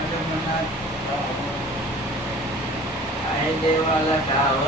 माझ्या मनात आहे देवाला ठाव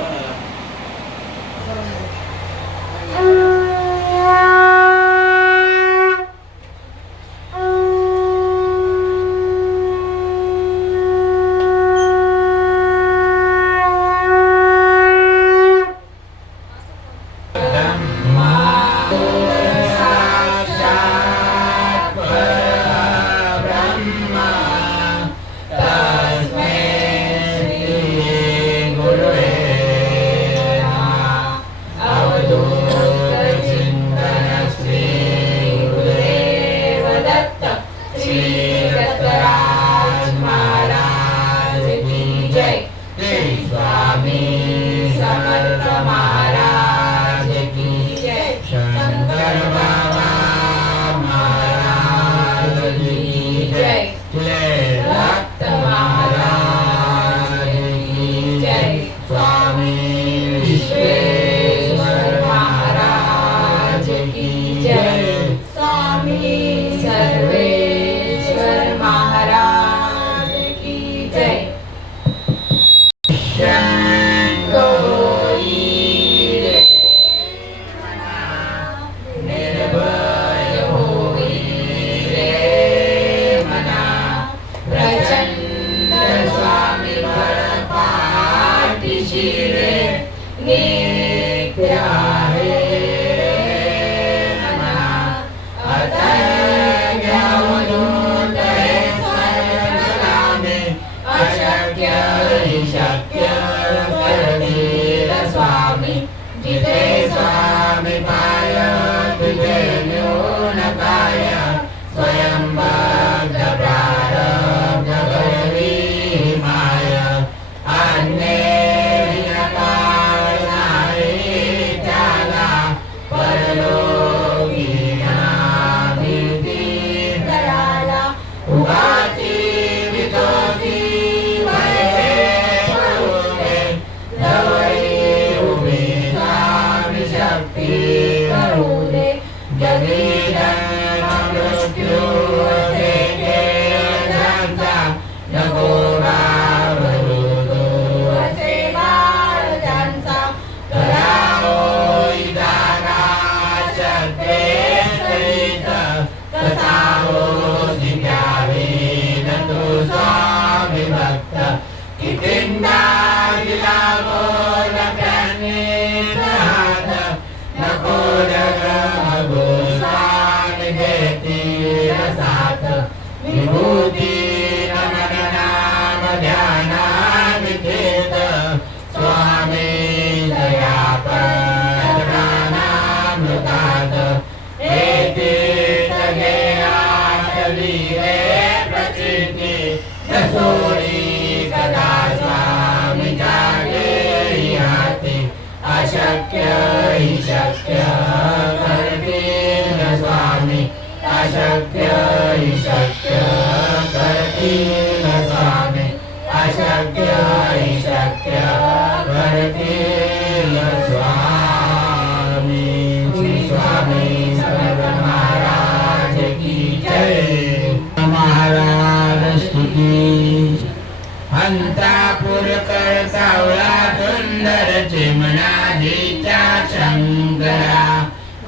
अंतापुर करतावला सुंदर चिमणाजीच्या शंकरा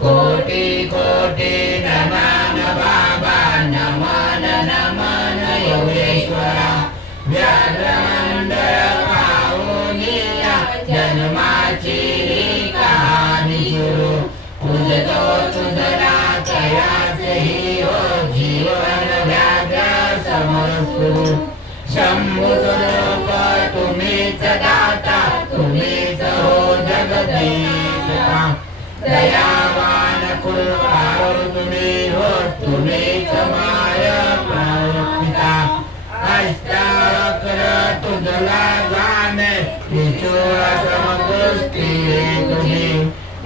कोटी कोटी नमन बाबा नमन नमन योगेश्वरा व्याघ्रमंडळ पाहुनिया जन्माची कहाणी सुरू पूजतो तुझला कयाचे हो जीवन व्याघ्र समोर शंभु स्वरूप तुम्हीच दाता तुम्हीच हो जगदीशा दयावान कृपाळू तुम्ही हो तुम्हीच माय पिता अष्टावक्र तुझला जाणे विचूळ समदृष्टी तुझी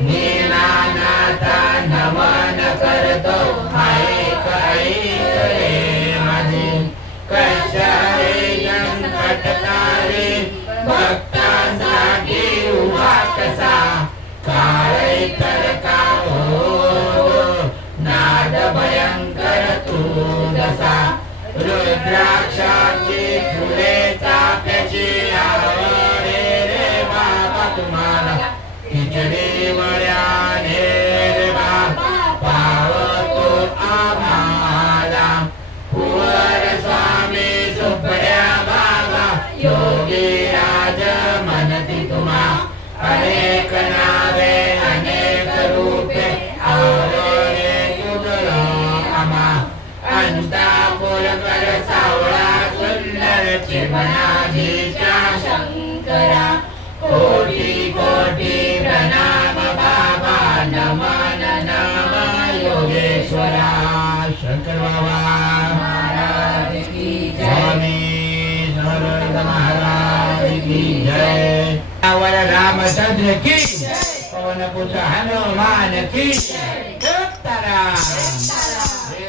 दीनानाथा नमन करतो ऐक ऐक माझी कशारे संकटकारी भक्तांसाठी उभा कसा काळे का हो नाद भयंकर तू जसा रुद्राक्षाची मनाधीच्या शंकरा कोटी कोटी प्रणाम बाबा नमन नम योगेश्वरा शंकर बाबा महाराज की जय स्वामी समर्थ महाराज की जय वर रामचंद्र की पवन पुत्र हनुमान की तारा हे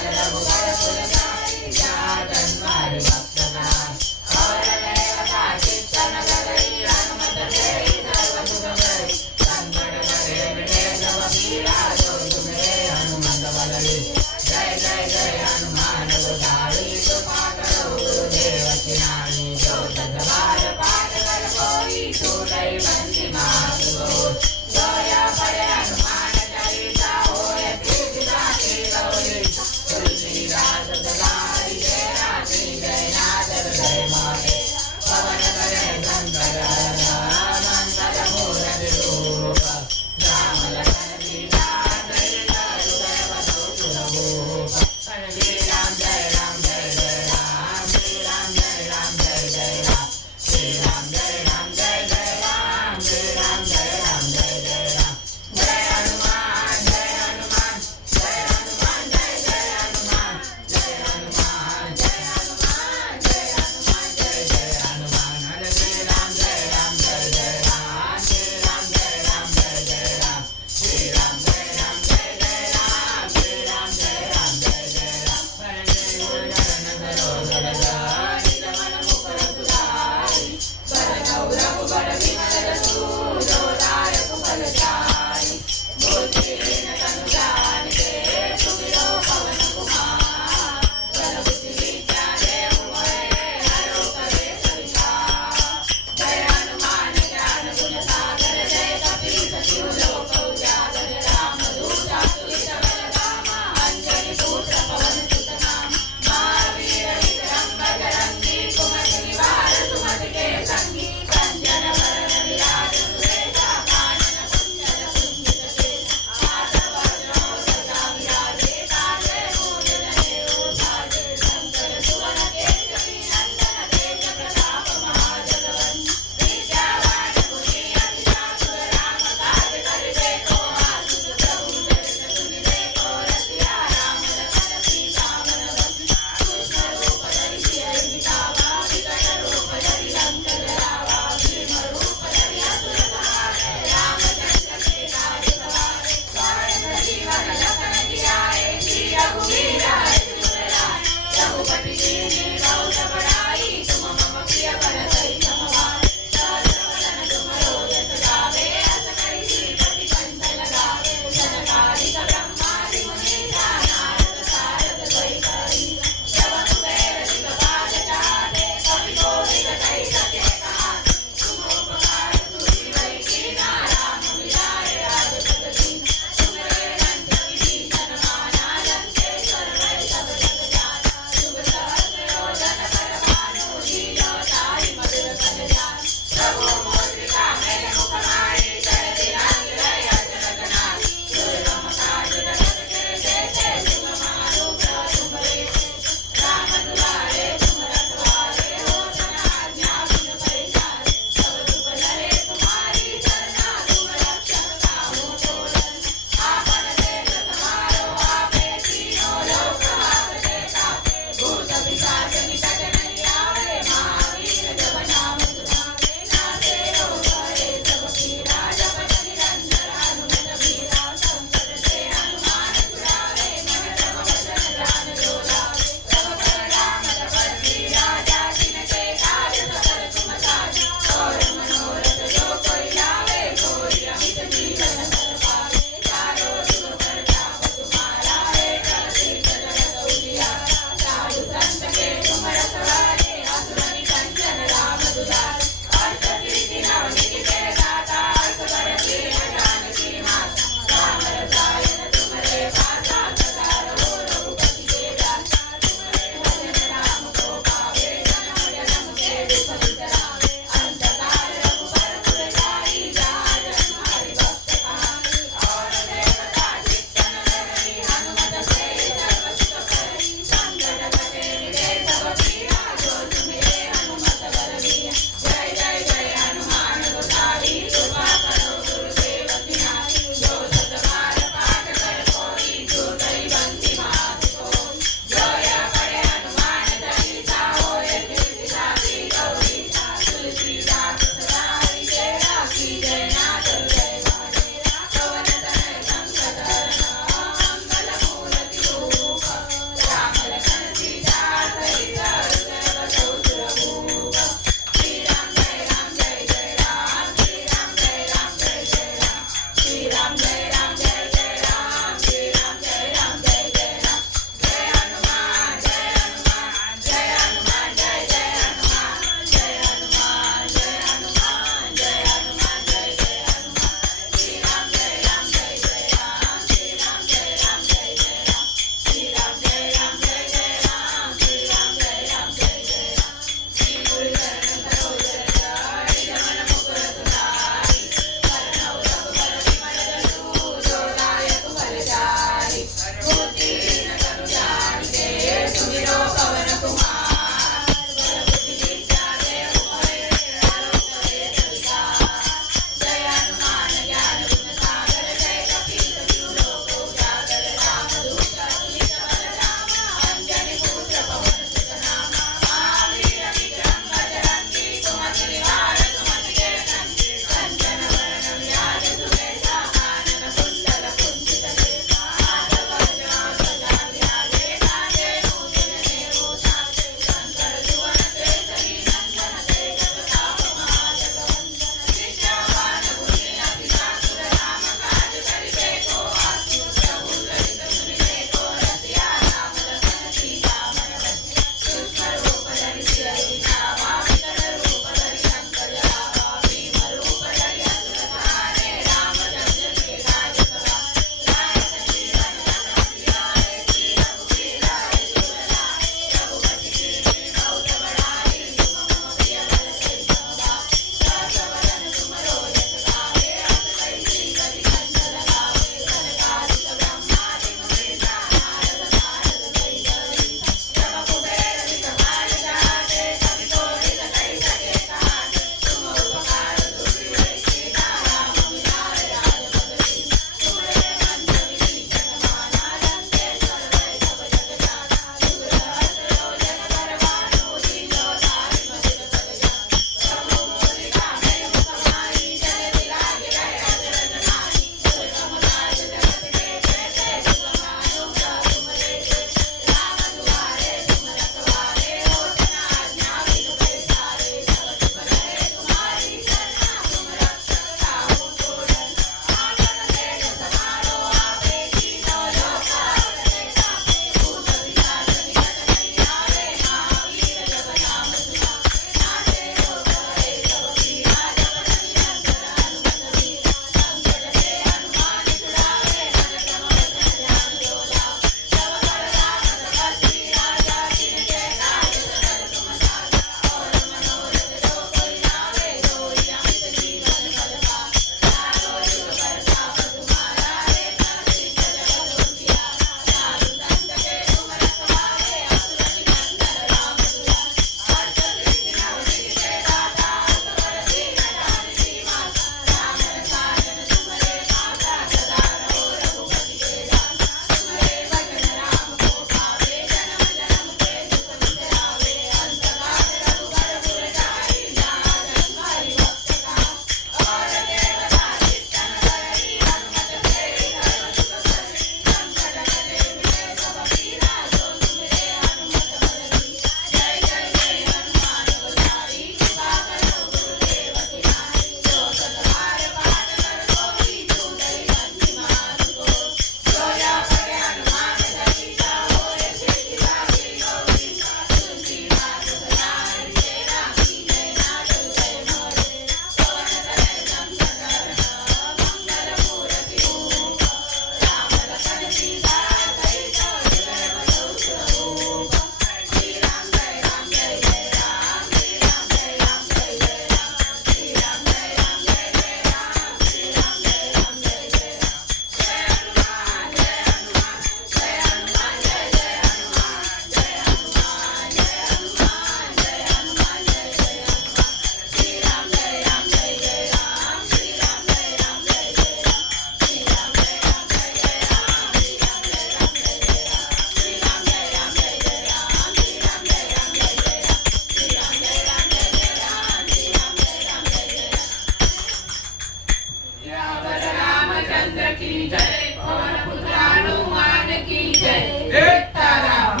सियावर रामचंद्र की जय, पवन पुत्र हनुमान की जय। सीताराम।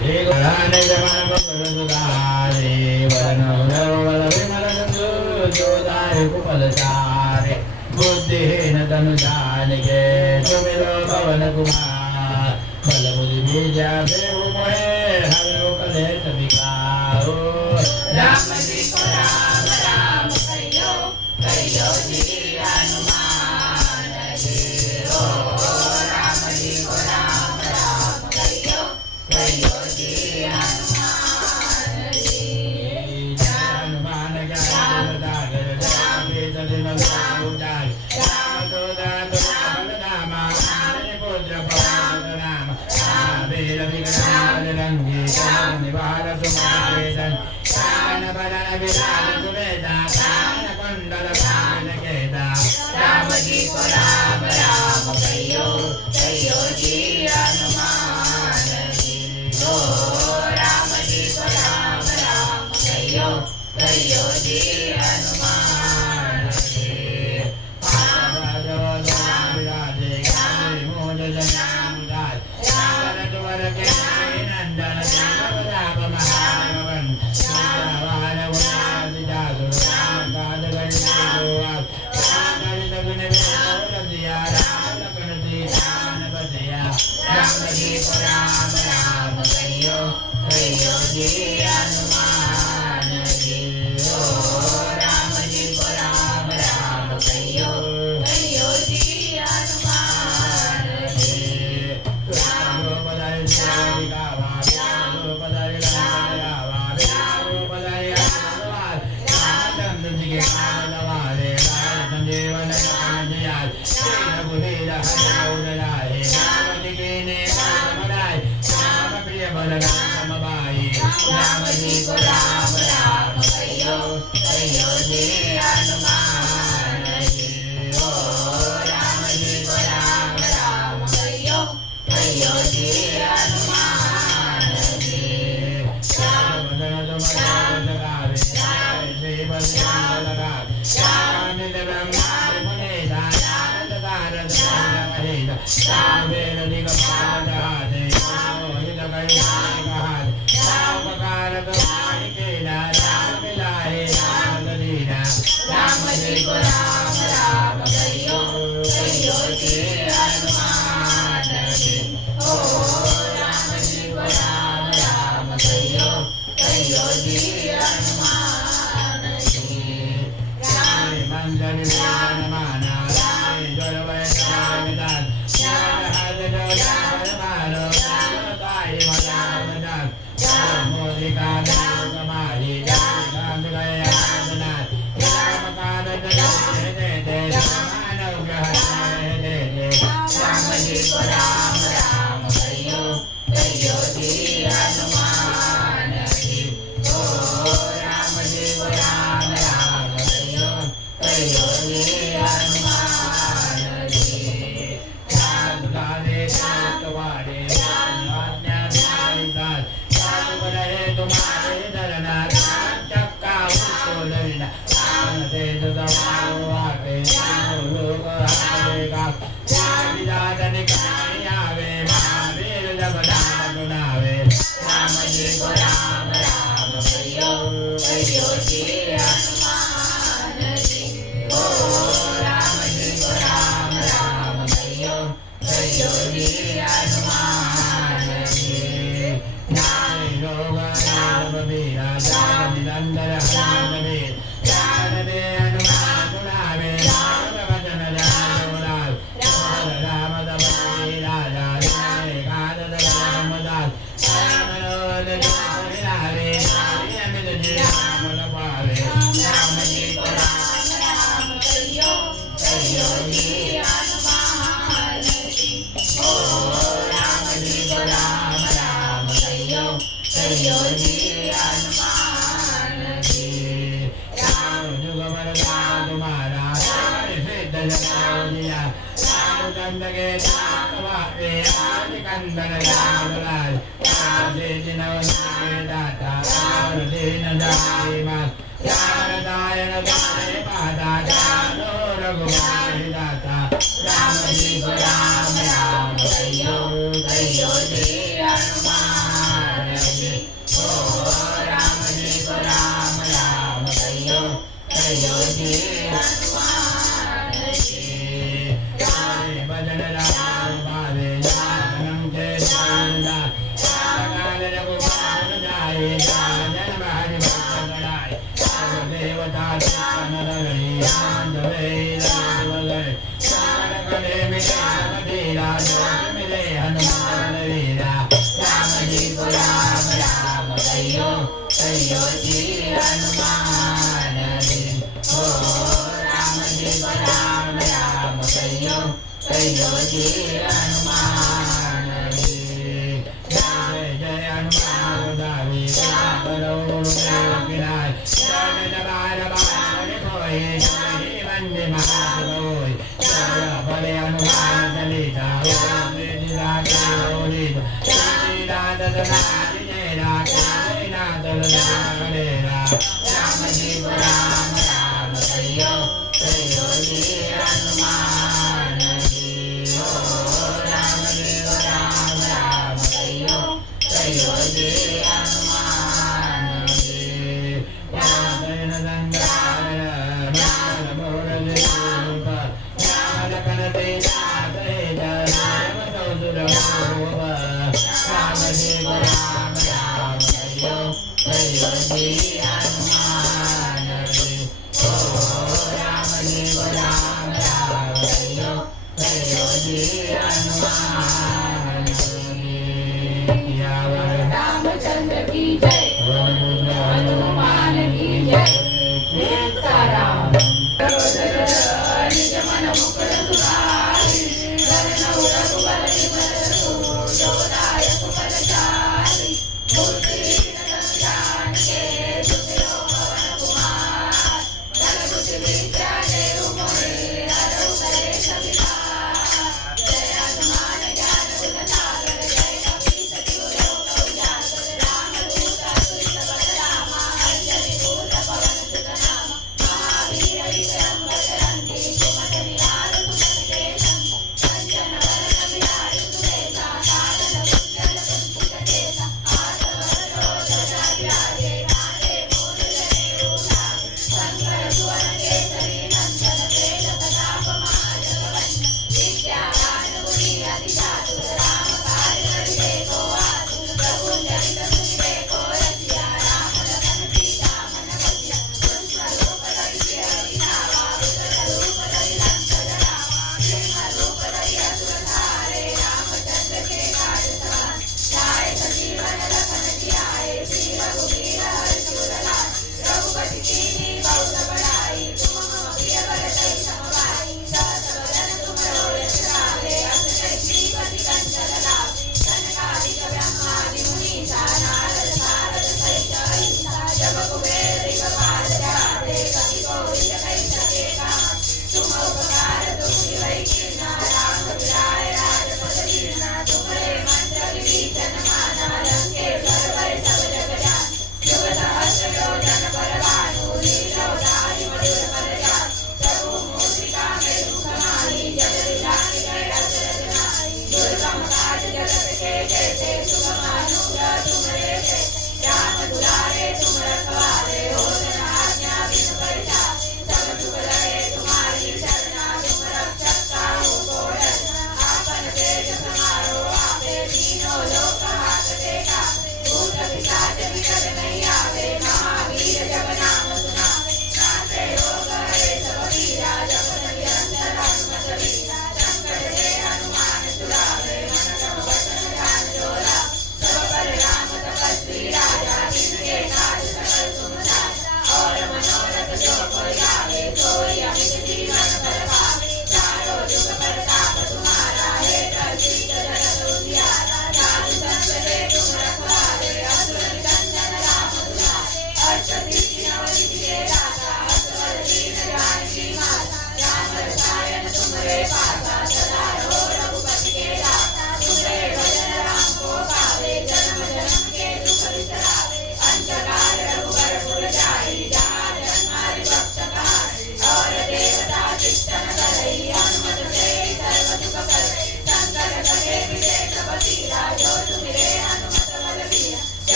हे गणाने जमान बकर सुधारे, वरनौर वल विमल सिंधु, जोदाय कुपल चारे, बुद्धिहीन तनु जानिके, सुमिरो पवन कुमार, बल बुद्धि विद्या देहु मोहे, हरौ कलेश विकारु। राम जी को राम राम कहियो, कहियो जी हनुमान जी। ओ राम जी को राम राम कहियो, कहियो जी हनुमान जी। हनुमान ज्ञान सागर, राम दिन उजागर, राम दूत बलराम, पुत्र पवन राम, वीर विक्रम रंगी, निवार सुमन कानन बदन विराज सुवेदा, कानन कुंडल भाल केदा। राम जी को राम राम कहियो, कहियो जी हनुमान जी। ओ राम जी को राम राम कहियो, कहियो जी हनुमान जी। पावलो राम विराजे, गावे मोज जनाम गाय, रावण द्वार के नंदन, प्रताप महावन, सीतावान गुणाति जासुर, राम काज गणित गोवास, राम काज गुण वेद दिया, राम लखन सीता मन बसिया। राम जी को राम राम कहियो, कहियो जी हनुमान जी। ओ राम जी को राम राम कहियो, कहियो जी हनुमान जी। राम पधारि सिया गावा, राम पधारि लंका गावा, राम पधारि हनुमान, रामचंद्र जी के काज गवारे, राम संजीवन लखन जियाल, श्री रघुवीर हरषि लाए, राम जी के नेम बढ़ाए, राम प्रिय बलराम समभाई। राम जी को राम राम कहियो, कहियो जी हनुमान जी। ओ राम जी को राम राम कहियो, कहियो जी हनुमान जी। राम बदन तुम लगावे, श्री बदन लगावे, राम निज ब्रह्मा मुनेता, नारद तारद वरेदा, राम वेद दिगंबर जहाते, मोहित कहि कहाते, राम कारक केला, राम मिलाए राम दीना। राम जी को राम राम कहियो, कहियो जी हनुमान जी। ओ राम जी को राम राम कहियो, कहियो जी हनुमान जी। राम मंदिर विमान माना, राम जल वैष्णव विदान, राम हर जो राम मानो, राम ताई मदान दान, राम मोदिका नाम कमाई, राम गया नाथ, राम कान दे दे, मानव ग्रह दे दे। राम जी को राम राम कहियो, कहियो जी हनुमान जी। ओ राम जी को राम राम कहियो, कहियो जी हनुमान जी। राम दुलारे तुम्हारे, आज्ञा तुम्हारी दास, राम बरहे तुम्हारे दरना, राम चक्का उसको लड़ना, राम तेज सवारो आवे, राम लोग आवेगा, राम विदातन कहीं आवे, महावीर जब नाम सुनावे। राम जी को राम राम कहियो, कहियो जी हनुमान जी। ओ राम जी को राम राम कहियो, कहियो जी हनुमान जी। नारी रोग नाम वीरा, जान निरंतर हनुमान वीर, जान दे हनुमान सुनावे, राम भजन जान मुरार, राम दमन राजा, राम काज राम दास, राम रोल मिलावे, नारी अमित जी राम लपावे। राम जी को राम राम कहियो, कहियो जी हनुमान जी। ओ राम जी को राम राम कहियो, कहियो जी हनुमान जी। राम जुग वरदान तुम्हारा, सिद्ध जगत दिया, राम चंद्र के दास वाहे, आदि कंदन राम लाल, राम से जिनवन के दाता, राम न जाए मात राम गाए पादा जानो रघुवर दाता राम जी को राम राम कहियो कहियो जी हनुमान जी ओ राम जी को राम राम कहियो कहियो जी हनुमान जी भजन राम भावे जानम के जानदा काल रघुवर जाए जानन मारि भक्त गणाय देवता चित्तन रगड़ी आनंद वेद वगैर चार कले मिले तेरा जोग मिले हनुमान वीरा राम जी को राम राम कहियो कहियो जी हनुमान जी ओ राम जी को राम राम कहियो कहियो जी हनुमान जी जय जय हनुमान दावी करो किनाय जय जबार बार कोई जय वंदे महादेव जय बले हनुमान चलीसा राम जी को राम राम कहियो कहियो जी हनुमान जी ओ राम जी को राम राम कहियो कहियो जी हनुमान जी राम गंगाधर राम मोरली रूप राम लखन सीता सहित राम सौदुर राम जी को राम राम कहियो कहियो जी हनुमान जी ओ राम जी को राम राम कहियो कहियो जी हनुमान जी रामचंद्र की जय हनुमान की जय सीताराम निज मन मुकुर सुधारि वरनउ रघुबर विमल जो दायक फलचारि बुद्धि ज्ञान के सुख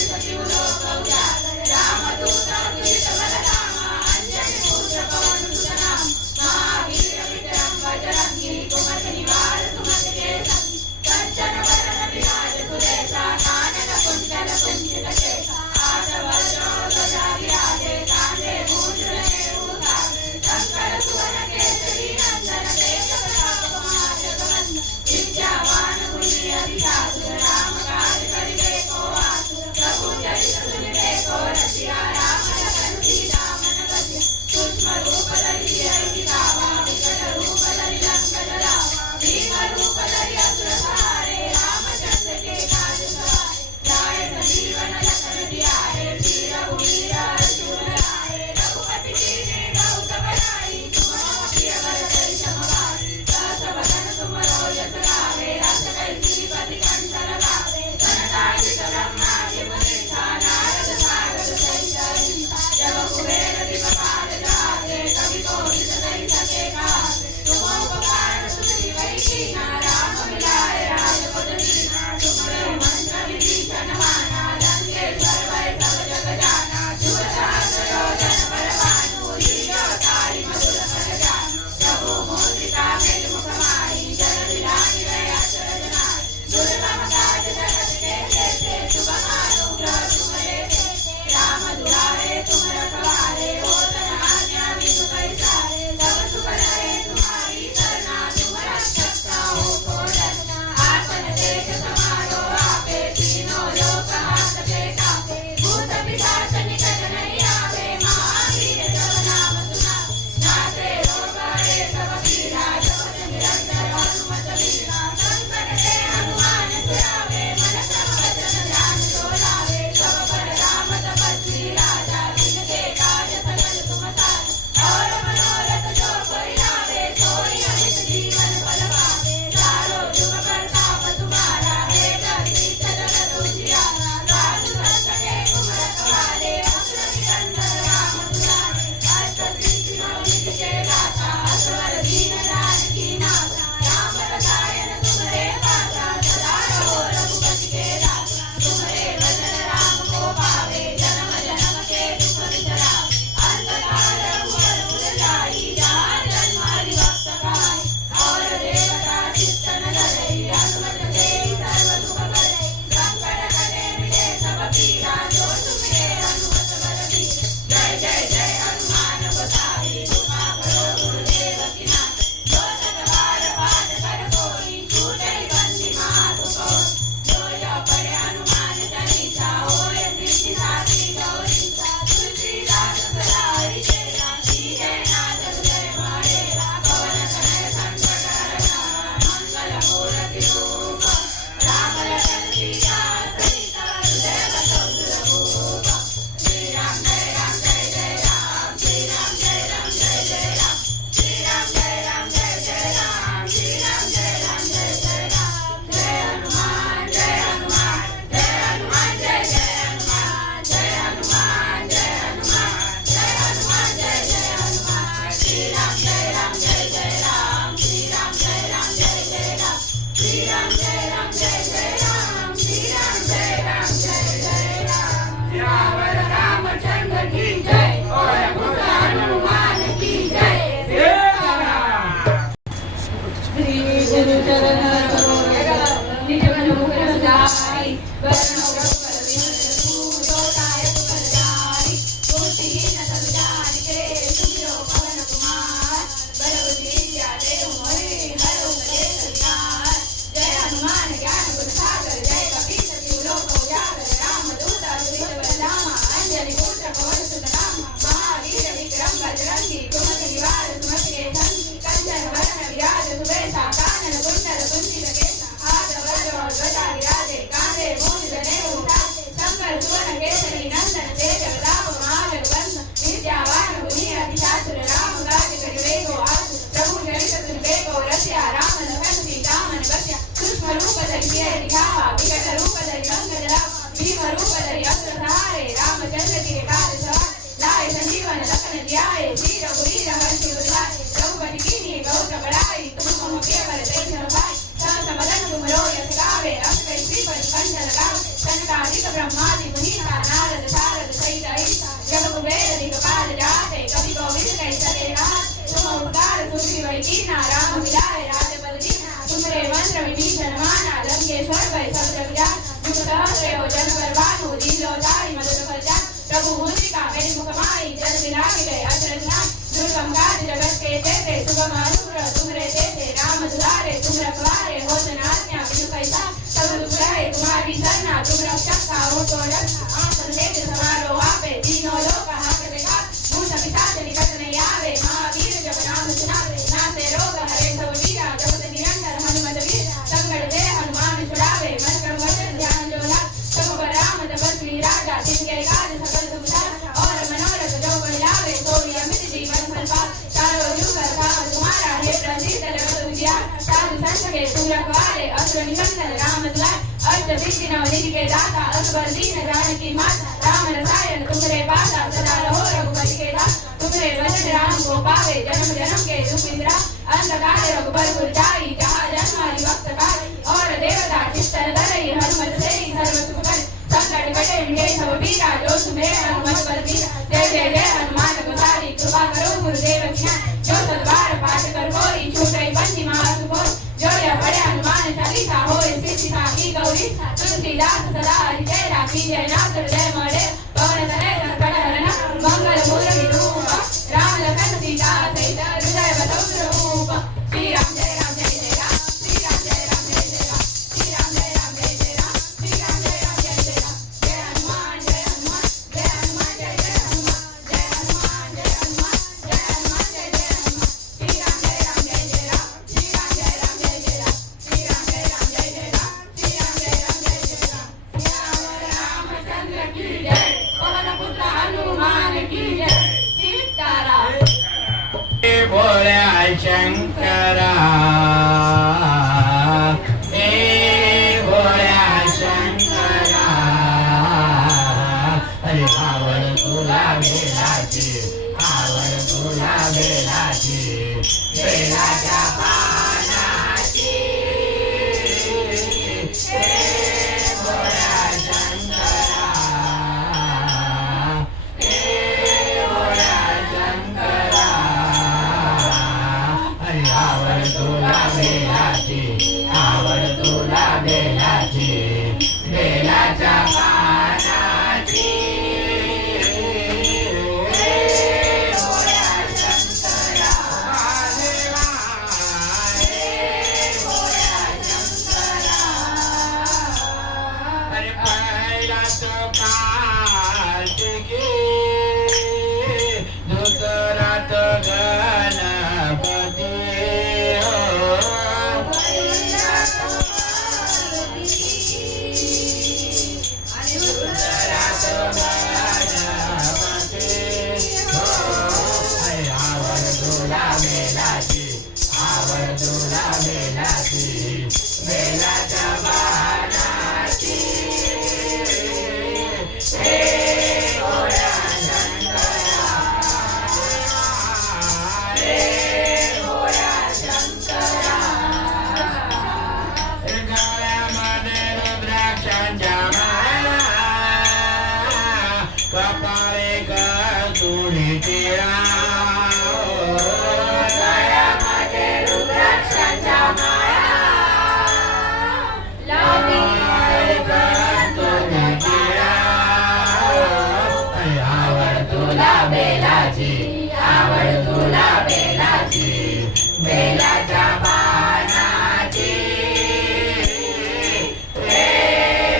सचिव लोक उजागर रामदूत अतुलित बलधाम अंजनी पुत्र पवन सुत नाम महावीर विक्रम बजरंगी कुमति निवार सुमति के संगी कंचन वरण विराज सुरेशा कानन कुंडल कुंचित केसा हाथ वज्र ध्वजा विराजे कांधे मूंज उतारे शंकर सुवन केसरी नंदन तेज प्रताप महाजगवंदन विद्यावान गुणी अति साधु राम काज करिबे को आतुर प्रभु चरित सुनिबे को रसिया राम लखन सीता मन बसिया सूक्ष्म रूप धरि सियहि दिखावा विकट रूप धरि लंक जलावा भीम रूप धरि असुर सहारे रामचंद्र के काज सवारे लाए संजीवन लखन जियाए श्री रघुवीर अर्जुन लाए रघुपति कीन्ही बहुत बड़ाई तुम मम प्रिय भरत सम भाई सहस बदन तुमरो यश गावे रस कैसी पति कंठ लगावे सनकादिक ब्रह्मादि मुनीसा नारद सारद सहित अहिंसा जब कुबेर दिगपाल जाते कवि कोविद नहीं सके कहाते तुम उपकार सुनि वही कीना राम मिलाए राजपद दीना तुम्हारे मंत्र विभीषण माना लंकेश्वर भय सब जग जाना शुभ सहस्र योजन पर भानु लील्यो तारी मधुर फल जानु प्रभु मुद्रिका मेल मुख माही जल विलानि रहे अचरज नाहि दुर्गम काज जगत के जेते शुभ अनुग्रह तुम्हारे तेते राम दुलारे तुम रखवारे होत न आज्ञा बिनु पैसारे सब सुख रहे तुम्हारी सरना तुम रक्षक काहू को डरना आसन तेज समारो आपे तीनों लोक हाथ कापे भूत पिशाच निकट नहीं आवे महावीर जब नाम सुनावे नासे रोग हरे सब पीरा जपत निरंतर हनुमत वीरा संकट ते हनुमान छुड़ावे मन क्रम वचन ध्यान जो लावे सब पर राम तपस्वी राजा जिनके काज सकल तुम साजा और मनोरथ जो कोई लावे सोई अमित जीवन फल पावे चारों जुग प्रताप तुम्हारा है जगदीश जगत उजियारा साधु संत के तुम रखवारे असुर निकंदन राम दुलारे अष्ट सिद्धि नौ निधि के दाता असवर दीन जानकी नाथा राम रसायन तुम्हारे पासा सदा रहो रघुपति के दासा तुम्हारे भजन राम को पावे जन्म जन्म के दुख बिसरावे अंत काल रघुवर पुर जाई जहाँ जन्म हरि भक्त कहाई और देवता चित्तन धरई हनुमत से सर्व सुख करई संकट कटे मिटे सब पीरा जो तुम्हें हनुमत बल बीरा जय जय जय हनुमान गोसाई कृपा करो गुरुदेव की नाथ जो सत बार पाठ कर कोई छूटे बंदी महासुख जो जो पढ़े हनुमान चालीसा होए सिद्धि साखी गौरीसा तुलसीदास सदा हरिचेरा सीधे नाथ हृदय माहेरा पवन तनय संकट हरना मंगल मूर्ति रूप राम लखन सीता सहित हृदय बसौ सुरभूप श्री राम जय राम श्री राम जय राम जय राम श्री राम जय राम जय राम श्री राम जय राम जय राम जय हनुमान जय हनुमान जय हनुमान जय जय हनुमान जय हनुमान जय हनुमान जय हनुमान जय हनुमान श्री राम जय राम जय राम श्री राम जय राम जय राम श्री राम जय राम जय राम श्री राम जय राम जय राम रावण रामचंद्र की जय और पुत्र हनुमान की जय श्री गुरु चरण सरोज निज मन मुकुर जाई वरण रघुवर बिमल जो दायक फलदायी कोटिहीन सब जानिके तुमरो पवन कुमार बलवती विद्या देहु मोहि हरहु कलेश विकार जय हनुमान ज्ञान गुण सागर जय कपीस तिहु लोक उजागर रामदूत अतुलित बलधामा अंजनी पुत्र पवन सुत नामा महावीर विक्रम बजरंगी कुमति निवार सुमति के संगी कंचन वरण विराज सुबेसा कानन कुंडल कुंचित केसा हाथ वज्र ध्वजा विराजे कांधे मूंज उतारे शंकर सुवन केसरी नंदन तेज प्रताप महाजगवंदन विद्यावान गुणी अति साधु राम काज करिबे को आतुर प्रभु चरित सुनिबे को रसिया राम लखन सीता मन बसिया सूक्ष्म रूप धरि सियहि दिखावा विकट रूप धरि लंक जलावा भीम रूप धरि असुर सहारे रामचंद्र के काज सवारे लाए संजीवन लखन जियाए श्री रघुवीर हर्षि उद्धारे रघुपति कीन्ही बहुत बड़ाई तुम मम प्रिय भरत सम भाई सहस बदन तुमरो यश गावे रस कैसी पति कंठ लगावे सनकादिक ब्रह्मादि मुनि ऊंटो रथ आसन तेज सवारो आपे तीनों लोक हाकते गात भूत पिशाच निकट नहीं आवे महावीर जब नाम सुनावे नासे रोग हरे सब पीरा जपत निरंतर हनुमत वीर संकट ते हनुमान छुड़ावे मन क्रम वचन ध्यान जो लाग सब पर राम तपस्वी राजा जिनके काज सकल तुम साथ और मनोरथ जो कोई लावे सोई अमित जीवन फल पात चारों युग राम तुम्हारा हे प्रसिद्ध जगत विद्या साधु संत के तुम रखवारे असुर निकंदन राम दुलार अष्ट सिद्धि नव निधि के दाता असबर दीन जानकी माता राम रसायन तुम्हारे पासा सदा रहो रघुपति के दास तुम्हारे वचन राम को पावे जन्म जन्म के दुख इंद्रा अंधकार रघुबर पुर जाई जहाँ जन्म हरि भक्त पाई और देवता चित्तन धरई हनुमत से सर्व सुख कर संकट कटे हे सब पीरा जो तुम्हें हनुमत बल पीरा जय जय जय हनुमान गुसारी कृपा करो गुरुदेव की नाथ जो सद्वार पाठ कर कोई छूटे बंदी महासुकोई जो यह पढ़े हनुमान चालीसा होए सिद्धि साखी गौरी तुलसीदास सदा हरिचेरा कीजय नाथ हृदय मरे पवन तनय संकट हरना मंगल मूर्ति रूप राम लखन सीता सहित हृदय बसौ रूप श्री राम जय राम जय जय राम श्री राम जय राम जय जय राम श्री राम जय राम जय जय राम श्री राम जय राम जय जय राम जय हनुमान जय हनुमान जय हनुमान जय जय हनुमान जय हनुमान जय हनुमान जय हनुमान जय जय हनुमान श्री राम जय राम जय जय राम श्री राम जय राम जय जय राम श्री राम जय राम जय जय राम श्री राम जय राम जय जय राम श्याम रामचंद्र की जय पवन पुत्र हनुमान की जय सीताराम बोल्या शंकरा बोल्या शंकरा अरे आवड तुला बेलाची आवड तुला बेलाची बेलाच्या पानाची बोल्या शंकरा बोल्या शंकरा आवड तुला बेलाची आवड तुला बेलाची बेलाच्या पानाची बोल्या शंकरा बोल्या शंकरा अरे पहिला तो कार्तिकी दुसरा तो गणपती बेलाच्या बाणाची बोल्या शंकरा बोल्या शंकरा गळ्यामध्ये रुद्राक्षांच्या माळा कपाळे कस्तुरी टिळा गळ्यामध्ये रुद्राक्षांच्या माळा बेलाची आवड तुला बेलाची बेलाच्या पानाची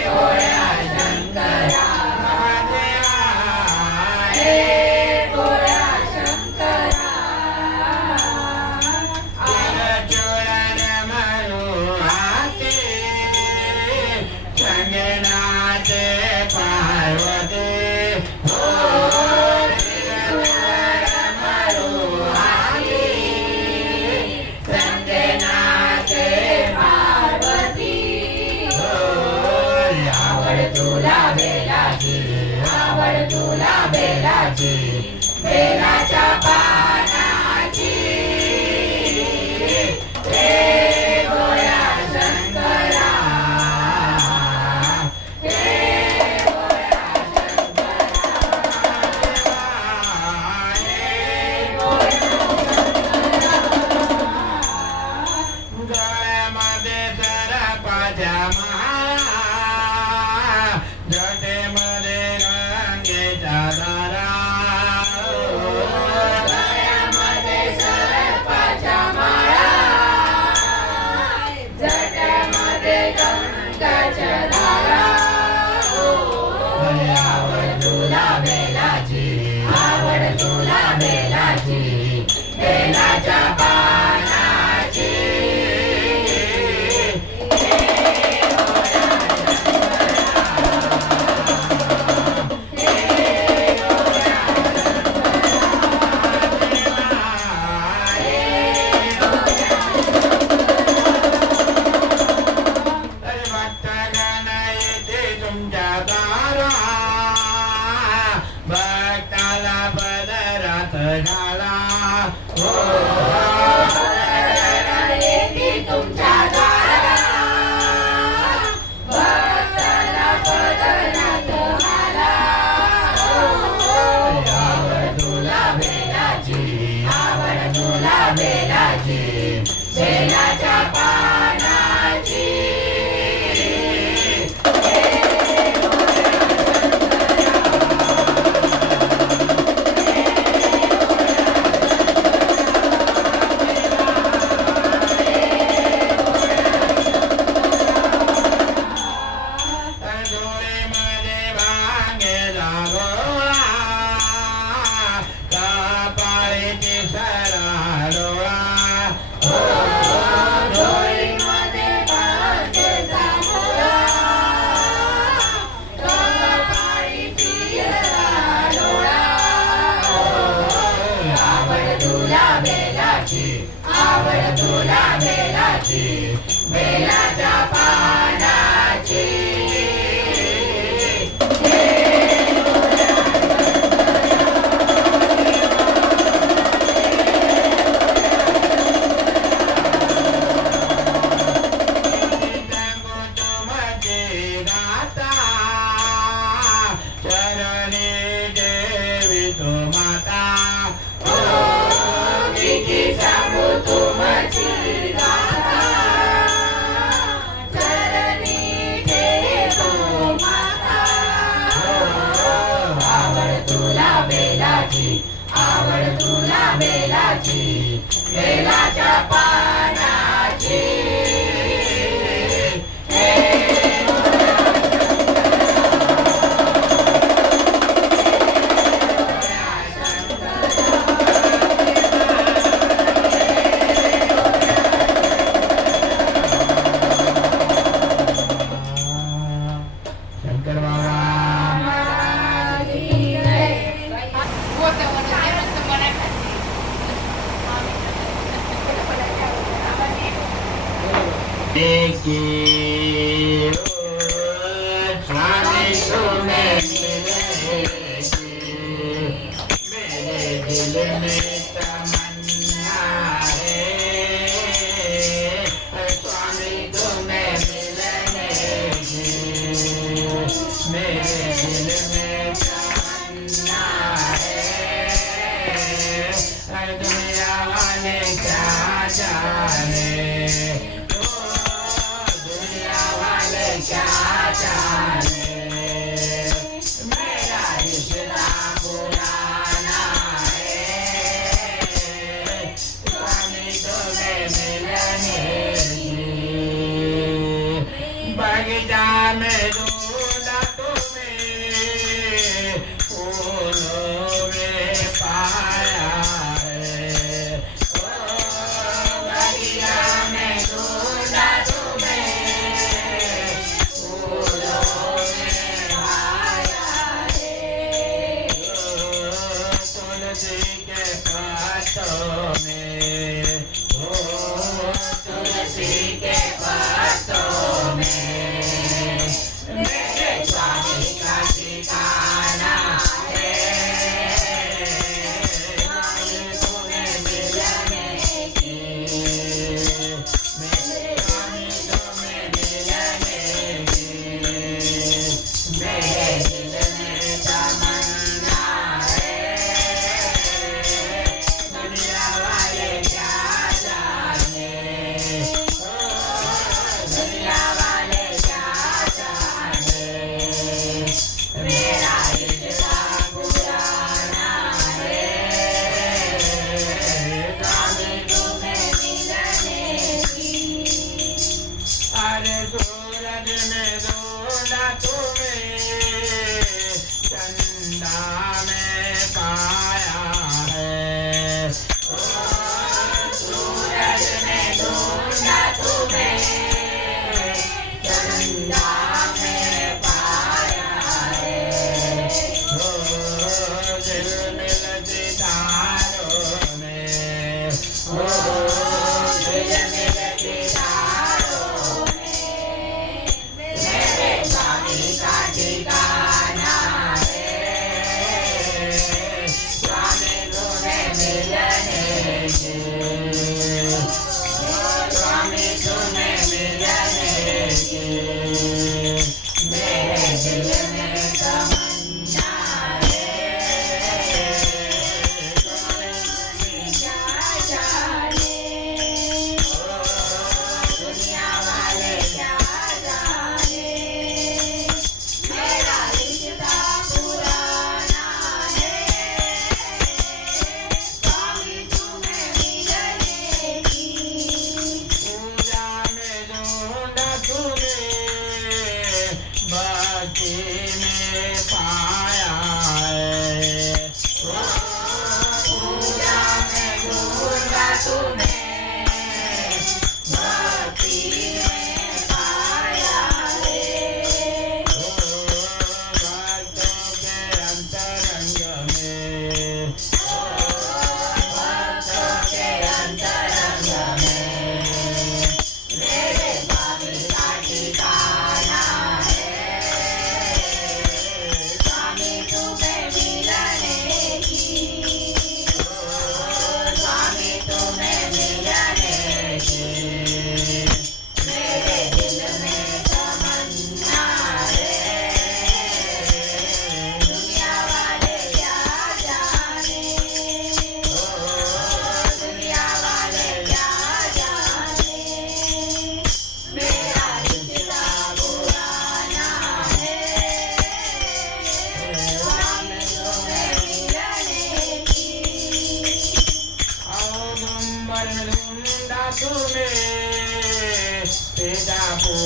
बोल्या शंकरा बोल्या शंकरा चोरण म्हणू हाते संगनाचे पार्वती आवड तुला बेलाची बेलाच्या पानाची बोल्या शंकरा गळ्यामध्ये सरपाच्या माळा जटेमध्ये गंगेच्या दारा बेलाची आवड तुला बेलाची बेलाच्या पानाची भक्ताला पदरात घाला हो येते तुमच्या दारा भक्ताला पदरात घाला आवड तुला बेलाची आवड तुला बेलाची बेलाच्या पानाची आवड तुला बेलाची बेलाच्या पानाची गाता चरणी देवी तो माता सांगू तुमची गाथा चरणी ठेवू माता आवड तुला बेलाची आवड तुला बेलाची बेलाच्या पानाची देखिए स्वामी तुम्हें मेरे दिल में तमन्ना है स्वामी तुम्हें मिलने की मेरे दिल में तमन्ना है दुनिया वाले क्या जाने क्या जाने मेरा रिश्ता पुराना है स्वामी तुम्हें मिलने बगीचा में ढूंढा तुम्हें फूलों में पाया है बगीचा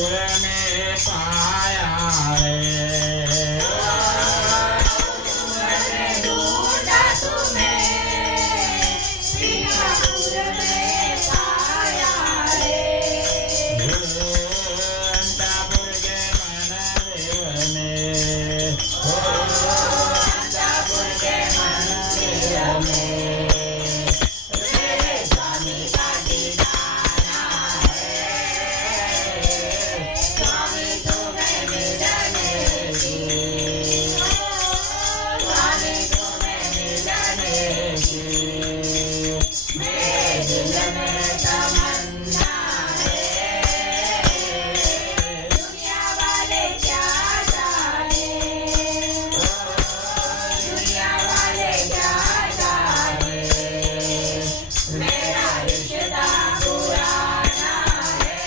गाणगापुर में पाया है ढूंढा तुम्हें सिंगापुर में पाया है अंतापुर के मनदेव में अंतापुर के मंदिर में मेरे स्वामी का ठिकाना है स्वामी तुम्हें मिलने की स्वामी तुम्हें मिलने की मेरे दिल में तमन्ना है दुनिया वाले क्या जाने दुनिया वाले क्या जाने मेरा रिश्ता पुराना है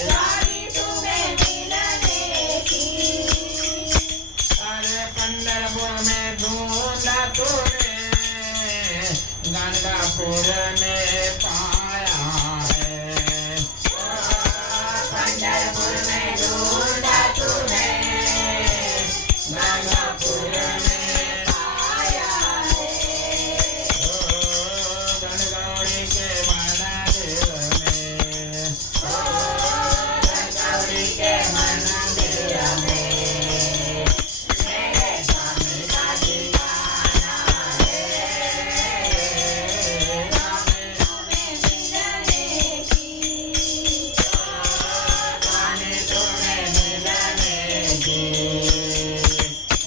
स्वामी तुम्हें मिलने की अरे पंढरपुर में ढूंढा तूने गाणगापुर में पाया है पंढरपुर में ढूंढा तुम्हें गाणगापुर में पाया है गणगौरी के मनदेव में गौरी के मंदिर में मेरे स्वामी का ठिकाना है स्वामी तुम्हें मिलने की स्वामी तुम्हें मिलने की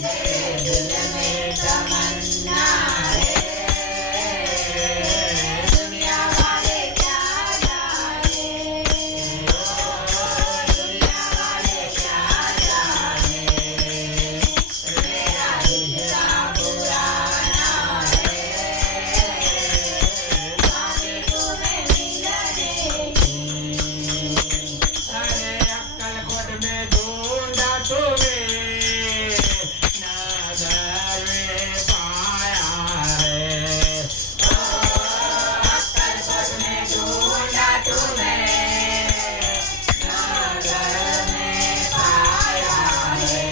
मेरे दिल में तमन्ना है दुनिया वाले क्या जाने दुनिया वाले क्या जाने मेरा रिश्ता पुराना है स्वामी तुम्हें मिलने की अरे अक्कलकोट में ढूंढा तुम्हें नगर में पाया है अक्कलकोट में ढूंढा तुम्हें नगर में पाया है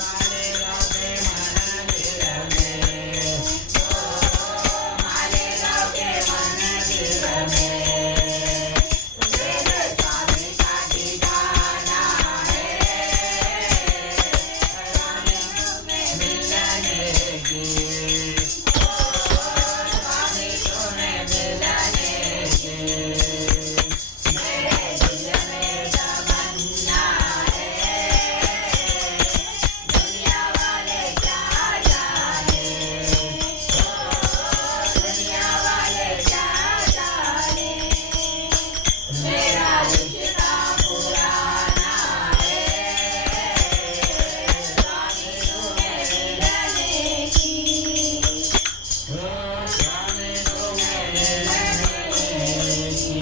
मालेगांव के मनदिर में मालेगांव के मंदिर में मेरे स्वामी का ठिकाना है स्वामी तुम्हें मिलने की स्वामी तुम्हें मिलने की मेरे दिल में तमन्ना है दुनिया वाले क्या जाने दुनिया वाले क्या जाने मेरा रिश्ता पुराना है स्वामी तुम्हें मिलने की स्वामी तुम्हें मिलने की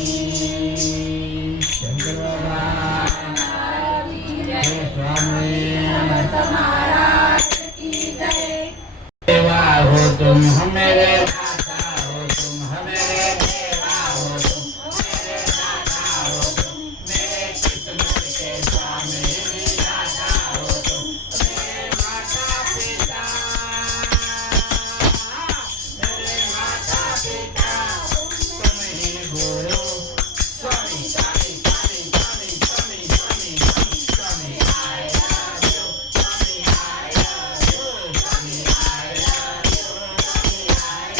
शंकर भगवान हे स्वामी महाराज की जय देवा हो तुम हमेरे दाता हो तुम हमेरे देवा हो तुम मेरे दाता हो तुम मेरे किस्मत के स्वामी विधाता हो तुम मेरे माता पिता तुम ही गुरु Swami Swami Swami Swami Swami Swami Swami Swami I love you Swami I love you Swami I love you Swami I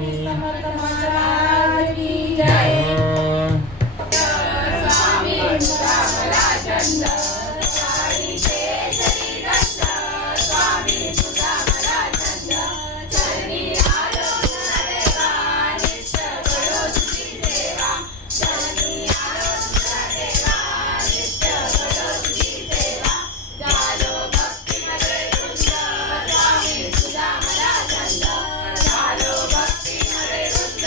Samarth Maharaj की जय. जय हो. स्वामी सुदामराजंद स्वामीचे चरी दत्त स्वामी सुदामराजंद चरणी आलो देवा नित्य करो तुझी सेवा चरणी आलो देवा नित्य करो तुझी सेवा झालो भक्तीमध्ये धुंद स्वामी सुदामराजंद झालो भक्तीमध्ये धुंद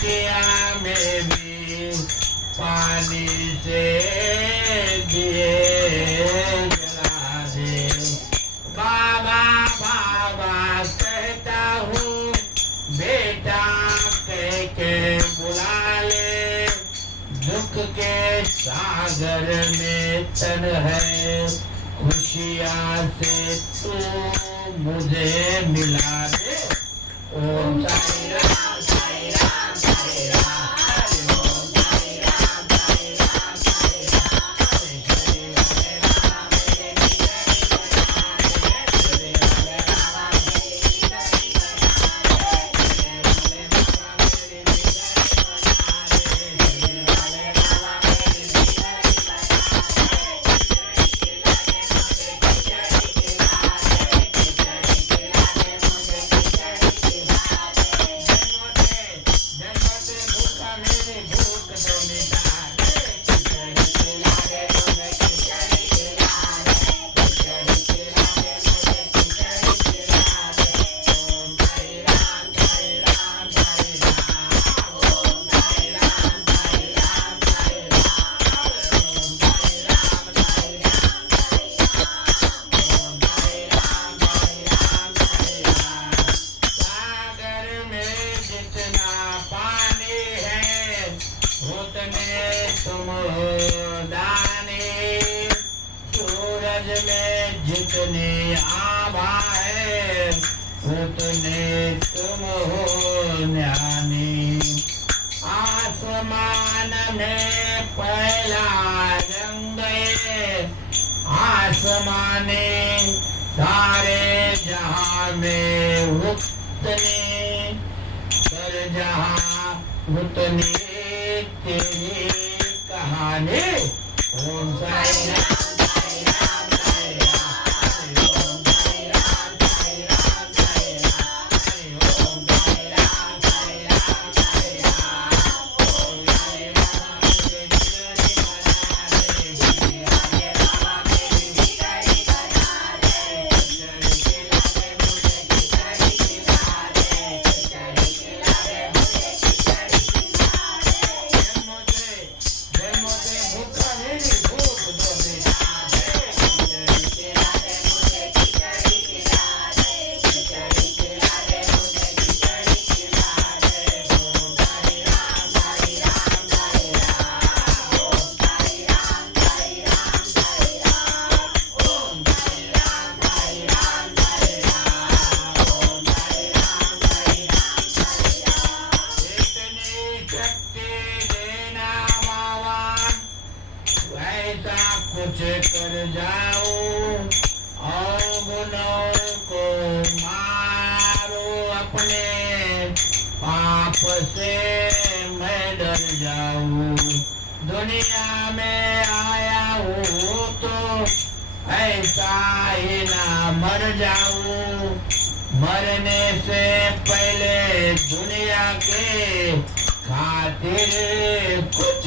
कुटिया में भी पानी से दिए जला दे। बाबा बाबा कहता हूँ बेटा कह के बुला ले। दुख के सागर में तन है, खुशियाँ से तू मुझे मिला दे। ओम साई राम साई राम साई राम, हरि ओम साई राम साई राम साई राम, हरे श्री हरे राम हरे कृष्ण हरे श्री हरे राम हरे कृष्ण जितनी आभा है उतने तुम हो ज्ञानी। आसमान में पहला रंग है आसमानी, सारे जहां में उतनी कर जहां उतनी तेरी कहानी। ओम साई राम साई राम साई राम, हरि ओम साई राम साई राम साई राम, हरि ओम साई राम साई राम साई राम। ओम साई राम मुझे बिगड़ी बना दे, श्री हरे राम मेरी बिगड़ी बना दे। खिचड़ी खिला दे मुझे खिचड़ी खिला दे, खिचड़ी खिला दे मुझे खिचड़ी खिला दे। जन्मों से भूखा मेरी भूख दो मिटा दे। खिचड़ी खिला दे मुझे खिचड़ी खिला दे, खिचड़ी खिला दे मुझे खिचड़ी खिला दे। ओम साई राम साई राम साई राम, ओम साई राम साई राम साई राम, ओम साई राम साई राम साई राम, ओम साई राम साई राम साई राम। इतनी शक्ति देना भगवान, वैसा कुछ कर जाओ अवगुणों को मारो अपने पाप से मैं डर जाऊं। दुनिया में आया हूँ तो ऐसा ही ना मर जाऊं। मरने से पहले दुनिया के खातिर कुछ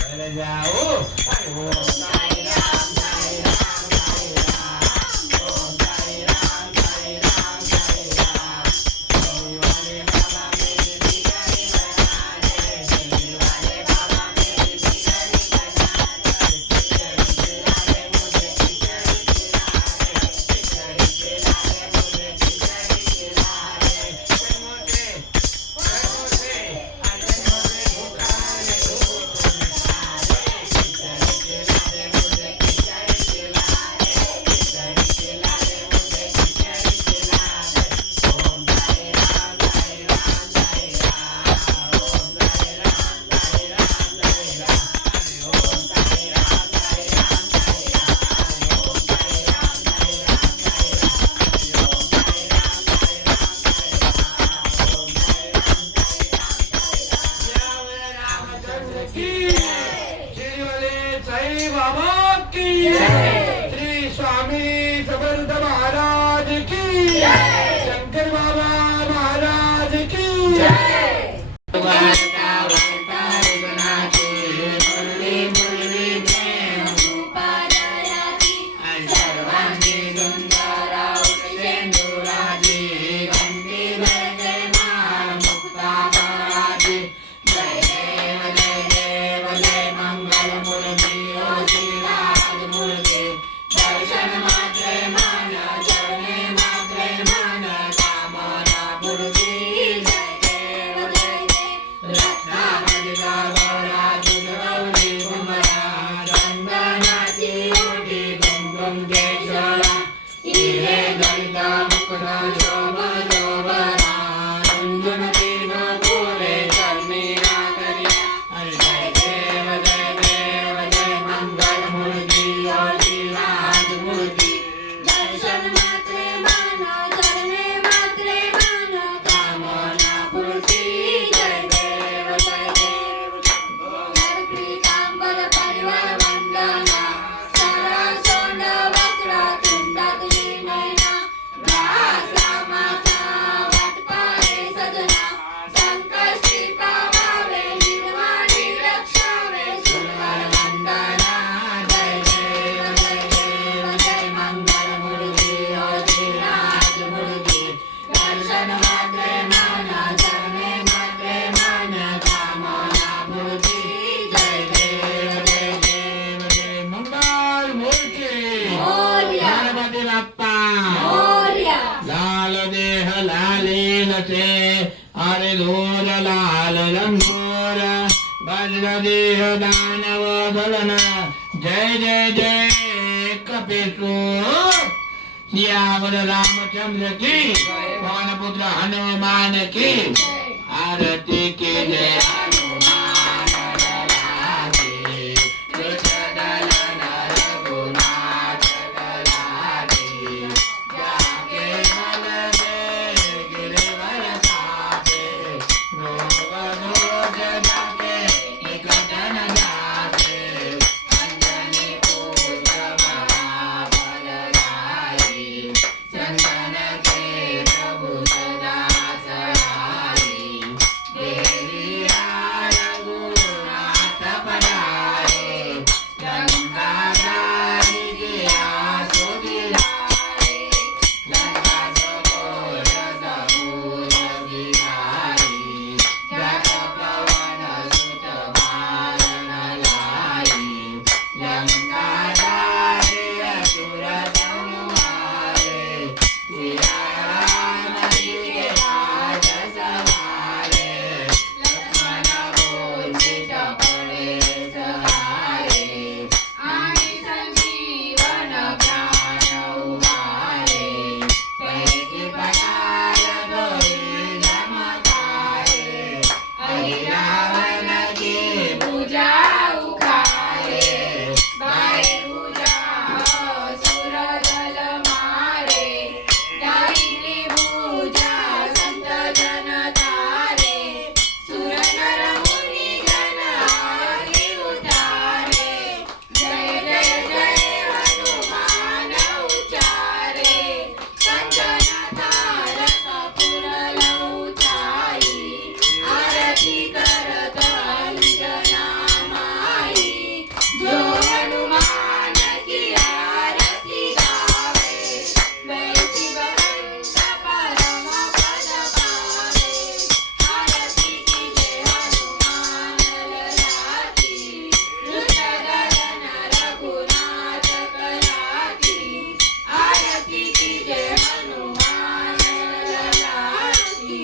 कर जाओ। अरे ओम साई राम साई राम साई राम, ओम साई राम साई राम साई राम। श्री वाले बाबा मेरी बिगड़ी बना दे, श्री वाले बाबा मेरी बिगड़ी बना दे। खिचड़ी खिला दे मुझे खिचड़ी खिला दे, खिचड़ी खिला दे मुझे खिचड़ी खिला दे। जन्मों से भूखा मेरे भूख को मिटा दे। खिचड़ी खिला दे मुझे खिचड़ी खिला दे, खिचड़ी खिला दे मुझे खिचड़ी खिला दे। ओम साई राम साई राम साई राम, ओम साई राम साई राम साई राम, हरि ओम साई राम साई राम साई राम, हरि ओम साई राम साई राम साई राम, हरि ओम साई राम साई राम साई राम, ओम साई राम साई राम साई राम। जय रामचंद्र की, श्री वाले साईं बाबा की, श्री स्वामी समर्थ महाराज की, शंकर बाबा महाराज की। वार्ता वार्ता बनाते मुरली मुरली में रूपादयाची सर्वांगी सुंदर सिंदुराजी, घंटी बजे माळ मुक्ता कराजी, से हरि धूल लाल लंगोर वज्र देह दानव दलन जय जय जय कपीसुर सियावर रामचंद्र की पवन पुत्र हनुमान की आरती की जय हनुमान लला की कृष्ण रघुनाथ लला की जाके मन में गिरवर साथे रोग दोष जाके निकट न जाके अंजनी पुत्र महाबलधारी चंदन के प्रभु सदा सहाई देवी रघुनाथ पधारे लंकाधारी जिया सुधिराए लंका सकोट समूल बिहारी जग पवन सुत बारण लाई लंकाधारी असुर संहारे सिया राम जी के राज सवारे लक्ष्मण मूर्ति पड़े सहारे आनि संजीवन प्राण उबारे कैके पठार दोई जमतारे अहि रावण की पूजा उखारे बाए पूजा असुर दल मारे दाहिनी पूजा संत जन तारे सुर नर मुनि जन आगे उतारे जय जय जय हनुमान उचारे कंचन थार कपूर लौचाई आरती करत अंजना माई जो हनुमान की आरती गावे वैसी बरंत परम पद पावे आरती कीजे हनुमान लला की रुद्रदलन रघुनाथ कला की आरती कीजे हनुमान लला की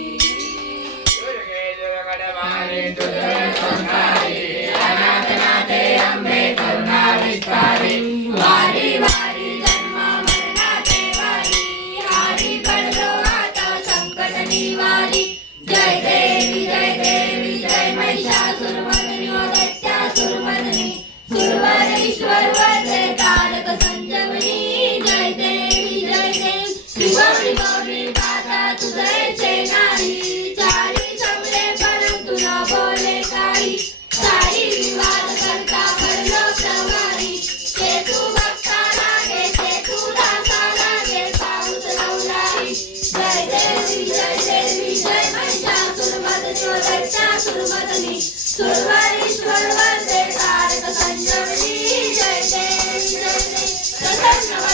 वारी वारी जन्म मरणाचे वारी हारी पडलो आता संकट निवारी जय देवी जय महिषासुरमर्दिनी व दैत्यासुरमर्दिनी सुरवरेश्वर वरदे तारक संजीवनी जय देवी त्रिगौरी पाता तुझे नाही चारी चौरे परंतु न बोले काही सारी विवाद करता पडलो प्रवारी ते तू भक्ता लागे ते तू दासा लागे पाऊस लावलाई जय देवी जय महिषासुरमर्दिनी व दैत्यासुरमर्दिनी सुरवरेश्वर वरदे तारक संजीवनी जय देवी प्रसन्न